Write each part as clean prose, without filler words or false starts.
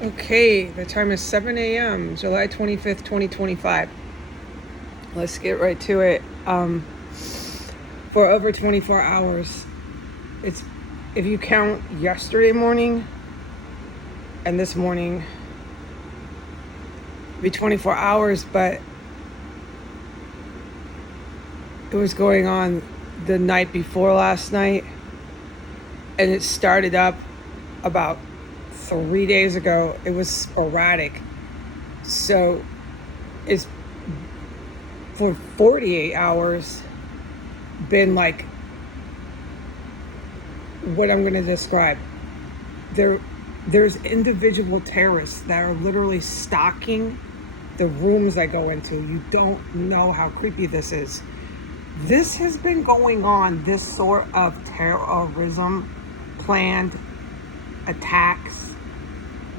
Okay, the time is 7 a.m., July 25th, 2025. Let's get right to it. For over 24 hours, it's, if you count yesterday morning and this morning, it'd be 24 hours, but it was going on the night before last night, and it started up about 3 days ago. It was sporadic. So it's for 48 hours been like what I'm going to describe. There's individual terrorists that are literally stalking the rooms I go into. You don't know how creepy this is. This has been going on, this sort of terrorism, planned attacks,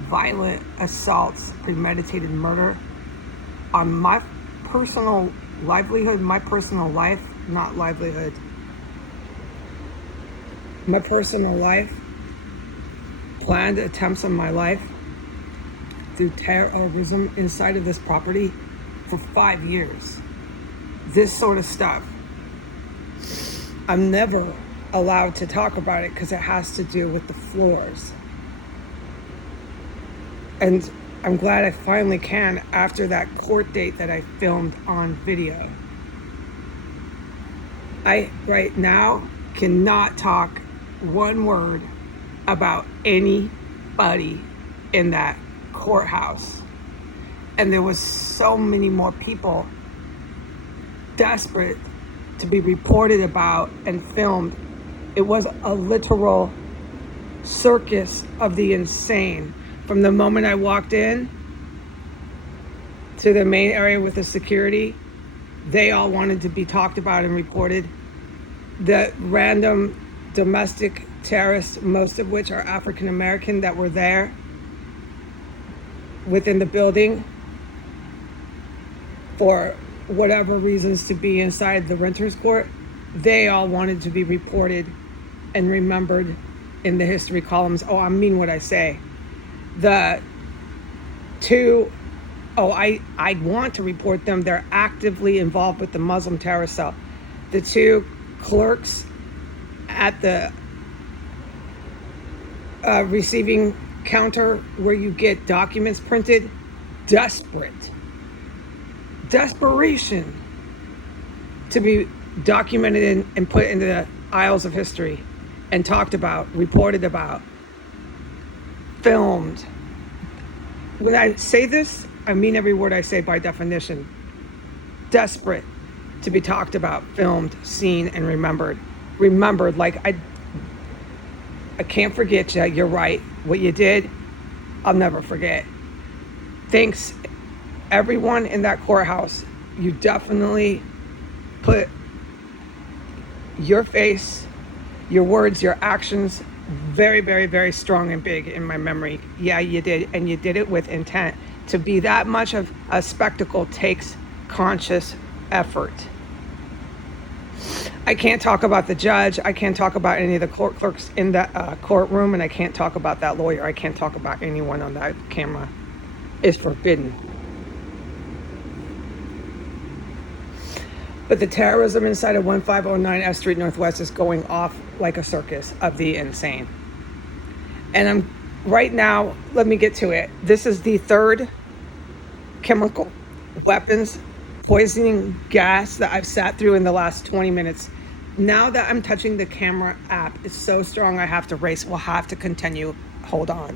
violent assaults, premeditated murder on my personal livelihood, my personal life, not livelihood, my personal life, planned attempts on my life through terrorism inside of this property for 5 years. This sort of stuff. I'm never allowed to talk about it because it has to do with the floors. And I'm glad I finally can after that court date that I filmed on video. I, right now, cannot talk one word about anybody in that courthouse. And there was so many more people desperate to be reported about and filmed. It was a literal circus of the insane. From the moment I walked in to the main area with the security, they all wanted to be talked about and reported. The random domestic terrorists, most of which are African American, that were there within the building for whatever reasons to be inside the renters court, they all wanted to be reported and remembered in the history columns. Oh, I mean what I say. The two, I want to report them. They're actively involved with the Muslim terrorist cell. The two clerks at the receiving counter where you get documents printed, desperation to be documented and put into the aisles of history and talked about, reported about, filmed. When I say this, I mean every word I say by definition. Desperate to be talked about, filmed, seen, and remembered. Remembered, like I can't forget you. You're right. What you did, I'll never forget. Thanks, everyone in that courthouse. You definitely put your face, your words, your actions very, very, very strong and big in my memory. Yeah, you did. And you did it with intent. To be that much of a spectacle takes conscious effort. I can't talk about the judge. I can't talk about any of the court clerks in that courtroom. And I can't talk about that lawyer. I can't talk about anyone on that camera. It's forbidden. But the terrorism inside of 1509 F Street Northwest is going off like a circus of the insane. And I'm right now, let me get to it. This is the third chemical weapons poisoning gas that I've sat through in the last 20 minutes. Now that I'm touching the camera app, it's so strong I have to race. We'll have to continue. Hold on.